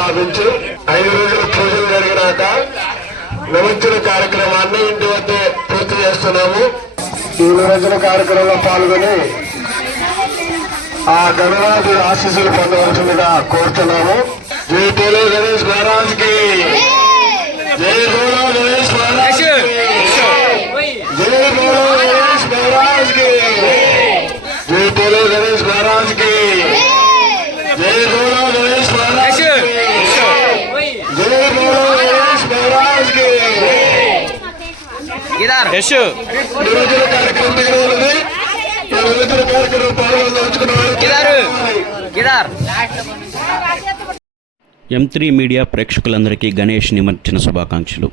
స్థాపించి ఐదు రోజుల పూజలు జరిగినాక నిమజ్జన కార్యక్రమాన్ని ఇంటి వద్దే పూర్తి చేస్తున్నాము. ఈ నిమజ్జన కార్యక్రమంలో పాల్గొని ఆ గణరాజు ఆశీస్సులు పొందవలసిందిగా కోరుతున్నాము. జై పోలో గణేష్ మహారాజ్కి జై పోలో గణేష్ మహారాజ్కి జై బోలో గణేష్ మహారాజ్కి జై బోలో గణేష్ మహారాజ్కి జై బోలో గణేష్ మహారాజ్కి జై బోలో గణేష్ మహారాజ్కి యశ్ నిరంజన కార్యక్రమం దగ్గర ఉన్నది ఈ నిరంజన కార్యక్రమం పాల్గొనదలుచుకున్న వారు గిదార్ ఎం త్రీ మీడియా ప్రేక్షకులందరికీ గణేష్ నిమజ్జన శుభాకాంక్షలు.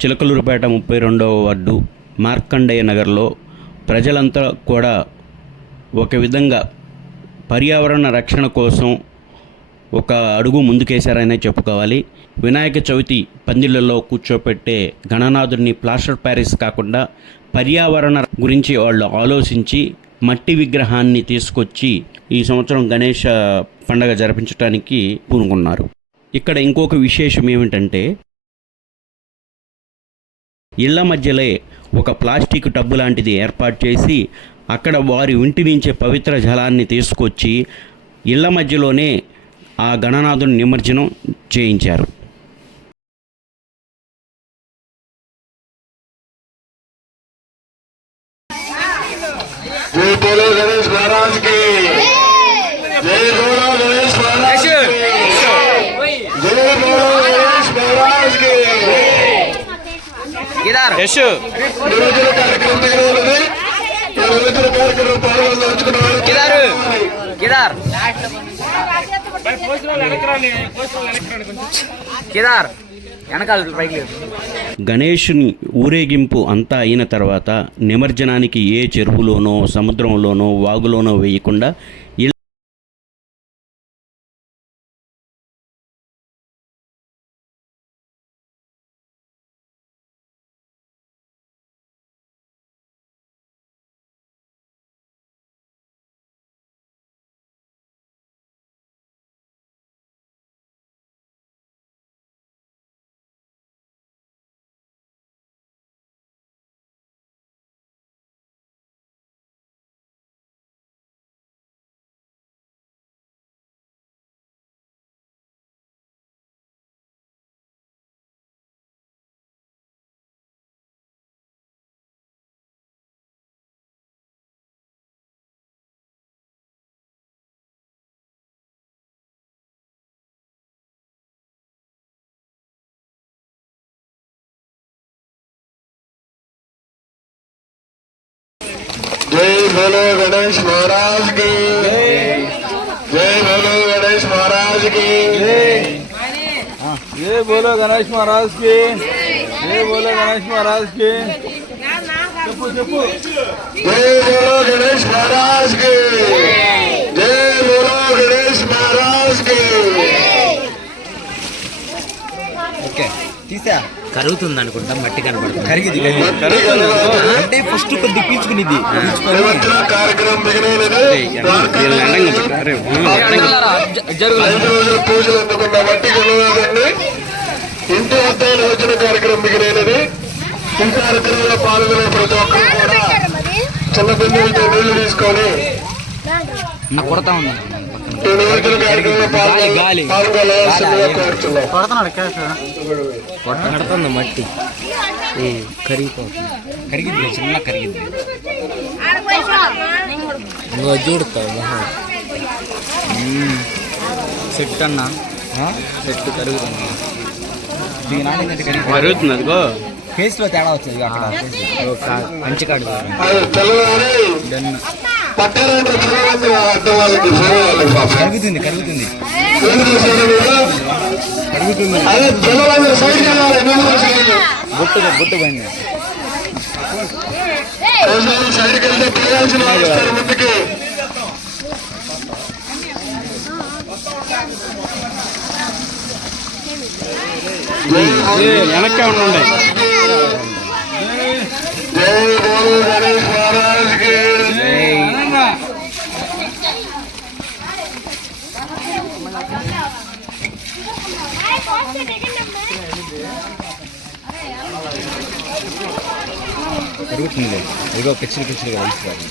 చిలకలూరుపేట ముప్పై రెండవ వార్డు మార్కండేయ నగర్లో ప్రజలంతా కూడా ఒక విధంగా పర్యావరణ రక్షణ కోసం ఒక అడుగు ముందుకేశారనే చెప్పుకోవాలి. వినాయక చవితి పందిళ్ళలో కూర్చోపెట్టే గణనాథుడిని ప్లాస్టర్ ప్యారిస్ కాకుండా పర్యావరణ గురించి వాళ్ళు ఆలోచించి మట్టి విగ్రహాన్ని తీసుకొచ్చి ఈ సంవత్సరం గణేష పండగ జరిపించడానికి పూనుకున్నారు. ఇక్కడ ఇంకొక విశేషం ఏమిటంటే ఇళ్ళ మధ్యలే ఒక ప్లాస్టిక్ టబ్బు లాంటిది ఏర్పాటు చేసి అక్కడ వారి ఇంటి నుంచే పవిత్ర జలాన్ని తీసుకొచ్చి ఇళ్ళ మధ్యలోనే ఆ గణనాథుని నిమజ్జనం చేయించారు. జై బోలో గణేష్ మహారాజ్కి జై బోలో గణేష్ మహారాజ్కి జై బోలో గణేష్ మహారాజ్కి గిదార్. యశ్. కేదార్ వెనకాల పైకి. లేదు గణేషుని ఊరేగింపు అంతా అయిన తర్వాత నిమజ్జనానికి ఏ చెరువులోనో సముద్రంలోనో వాగులోనో వేయకుండా बोलो गणेश महाराज की जय बोलो गणेश महाराज की जय बोलो गणेश महाराज की जय बोलो गणेश महाराज की जय बोलो गणेश महाराज के जय बोलो गणेश महाराज के ओके ठीक है కరుగుతుంది అనుకుంటా మట్టి కనబడుతుంది. కరిగింది అంటే ఫస్ట్ కొద్ది పీల్చుకునిది. కార్యక్రమం ఇంటి వద్ద మిగిలినది ఈ కార్యక్రమంలో పాల్గొనే ప్రతి ఒక్కరు కూడా చిన్న బిందువులతో నీళ్ళు తీసుకొని నా కొడతా ఉంది. గాలి. కొడుతుంది మట్టి కరిగిపోతుంది కరిగింది చిన్న కరిగింది ఇంకో చూడుతావు మొహం సెట్ అన్న సెట్ కరుగుతుంది అదిగో తేడా వచ్చింది అక్కడ మంచికాడు అది కరుగుతుంది కరుగుతుంది బొట్టు బొట్టు పోయింది సైడ్కి వెళ్తే ముందుకి వెనక్కే ఉండండి జై బోలో గణేష్ మహారాజ్కి పెరుగుతుంది ఇదిగో పిచ్చలు పిచ్చలుగా వెళ్తున్నారు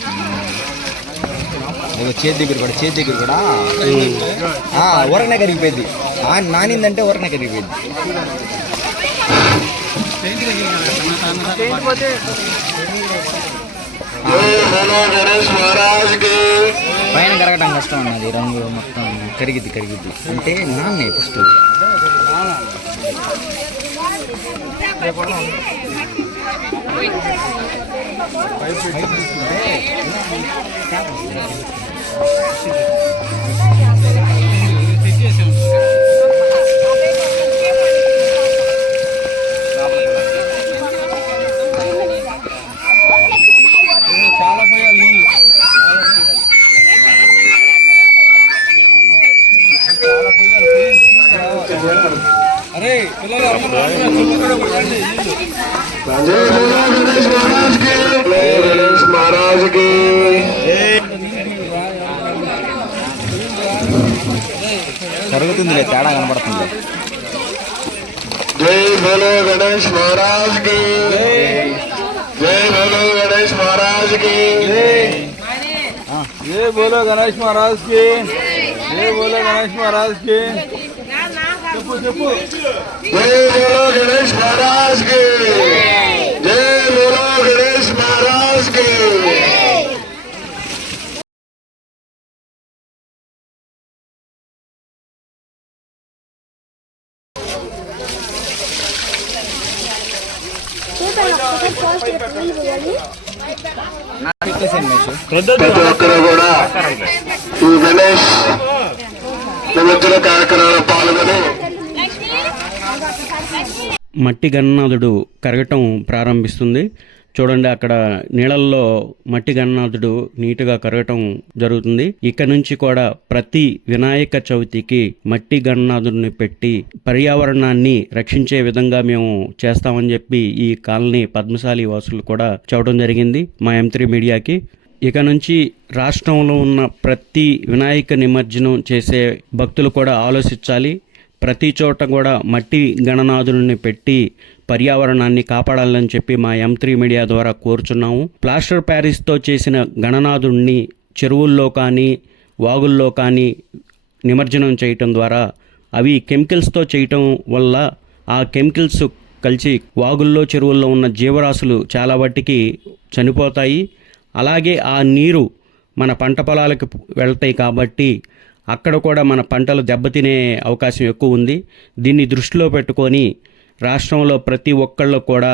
ఇదిగో చేతి దగ్గర కూడా చేతి దగ్గర కూడా. ఆ, కరిగిపోయింది. నానిందంటే ఊరనే కరిగిపోయింది. పోతే పైన కరగటం కష్టం అన్నది రంగు మొత్తం కరిగిద్ది కరిగిద్ది. అంటే నాన్నే ఫస్ట్ చాలా పోయాలి నీళ్ళు. అరే పిల్లలు అందరూ చుట్టుక్కడ పడండి నీళ్ళు జై బోలో గణేష్ మహారాజ్కి జై గణేష్ మహారాజ్కి కరుగుతుంది తేడా కనబడుతుంది. జై బోలో గణేష్ మహారాజ్కి జై బోలో गणेश महाराज की ये बोलो गणेश महाराज की ये बोलो गणेश महाराज की बोलो गणेश ప్రతి ఒక్కరూ కూడా ఈ గణేష్ నిమజ్జన కార్యక్రమంలో పాల్గొని మట్టి గణనాథుడు కరగటం ప్రారంభిస్తుంది. చూడండి అక్కడ నీళ్ళల్లో మట్టి గణనాథుడు నీటుగా కరగటం జరుగుతుంది. ఇక నుంచి కూడా ప్రతి వినాయక చవితికి మట్టి గణనాథుడిని పెట్టి పర్యావరణాన్ని రక్షించే విధంగా మేము చేస్తామని చెప్పి ఈ కాలనీ పద్మశాలి వాసులు కూడా చెప్పడం జరిగింది మా ఎం త్రీ మీడియాకి. ఇక నుంచి రాష్ట్రంలో ఉన్న ప్రతి వినాయక నిమజ్జనం చేసే భక్తులు కూడా ఆలోచించాలి. ప్రతి చోట కూడా మట్టి గణనాథుడిని పెట్టి పర్యావరణాన్ని కాపాడాలని చెప్పి మా ఎం త్రీ మీడియా ద్వారా కోరుచున్నాము. ప్లాస్టర్ ప్యారిస్తో చేసిన గణనాథుణ్ణి చెరువుల్లో కానీ వాగుల్లో కానీ నిమజ్జనం చేయటం ద్వారా అవి కెమికల్స్తో చేయటం వల్ల ఆ కెమికల్స్ కలిసి వాగుల్లో చెరువుల్లో ఉన్న జీవరాశులు చాలా వాటికి చనిపోతాయి. అలాగే ఆ నీరు మన పంట పొలాలకు వెళ్తాయి కాబట్టి అక్కడ కూడా మన పంటలు దెబ్బతినే అవకాశం ఎక్కువ ఉంది. దీన్ని దృష్టిలో పెట్టుకొని రాష్ట్రంలో ప్రతి ఒక్కళ్ళు కూడా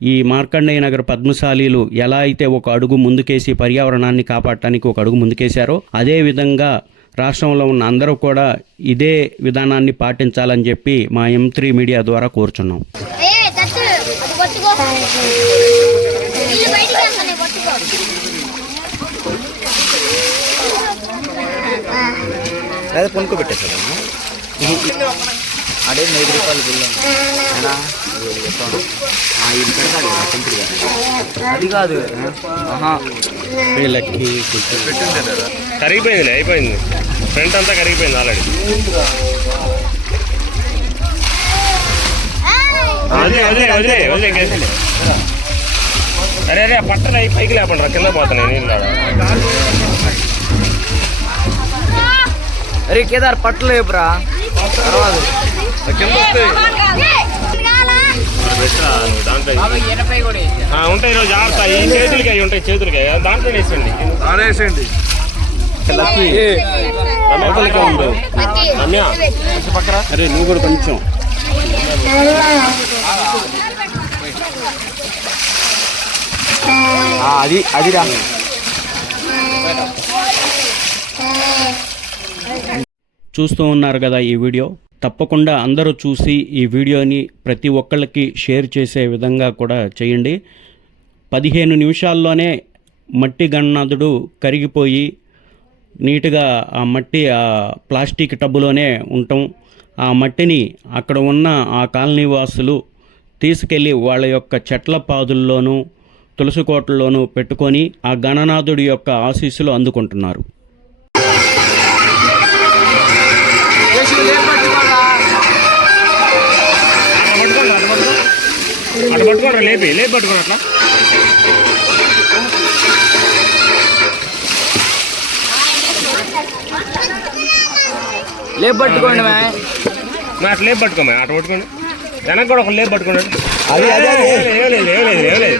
ఈ మార్కండేయ నగర్ పద్మశాలీలు ఎలా అయితే ఒక అడుగు ముందుకేసి పర్యావరణాన్ని కాపాడటానికి ఒక అడుగు ముందుకేశారో అదే విధంగా రాష్ట్రంలో ఉన్న అందరూ కూడా ఇదే విధానాన్ని పాటించాలని చెప్పి మా ఎం త్రీ మీడియా ద్వారా కోరుచున్నాం. ఏ అడే ఐదు రూపాయలు బిల్లు చెప్పాను. ఇది పెడతాడు. అది కాదు. వీళ్ళకి కరిగిపోయింది అయిపోయింది. ఫ్రంట్ అంతా కరిగిపోయింది ఆల్రెడీ అదే అదే అదే అదే కేసులే అరే అరే పట్టణ పైకి లేపండి కింద పోతున్నాయి నీళ్ళు. అరే కేదార్ పట్లు లేపురా. ఉంటాయి ఈరోజు జాగ్రత్త. ఈ చేతులకి అవి ఉంటాయి చేతులకి. దాంట్లో ఉండు. రమ్య. అరే నువ్వు కూడా కొంచెం. అది అది రా చూస్తూ ఉన్నారు కదా ఈ వీడియో. తప్పకుండా అందరూ చూసి ఈ వీడియోని ప్రతి ఒక్కళ్ళకి షేర్ చేసే విధంగా కూడా చేయండి. పదిహేను నిమిషాల్లోనే మట్టి గణనాథుడు కరిగిపోయి నీట్గా ఆ మట్టి ఆ ప్లాస్టిక్ టబ్బులోనే ఉండటం ఆ మట్టిని అక్కడ ఉన్న ఆ కాలనీ వాసులు తీసుకెళ్ళి వాళ్ళ యొక్క చెట్ల పాదుల్లోనూ తులసి కోటల్లోనూ పెట్టుకొని ఆ గణనాథుడి యొక్క ఆశీస్సులు అందుకుంటున్నారు. పట్టుకోండి. లేపి లేపి పట్టుకోండి అట్లా. లేపు పట్టుకోండి మే మా అట్లా లేపి పట్టుకోమా అట్లా పట్టుకోండి. వెనక కూడా ఒక లేపి పట్టుకోండి. ఏం లేదు ఏం లేదు ఏం లేదు ఏం లేదు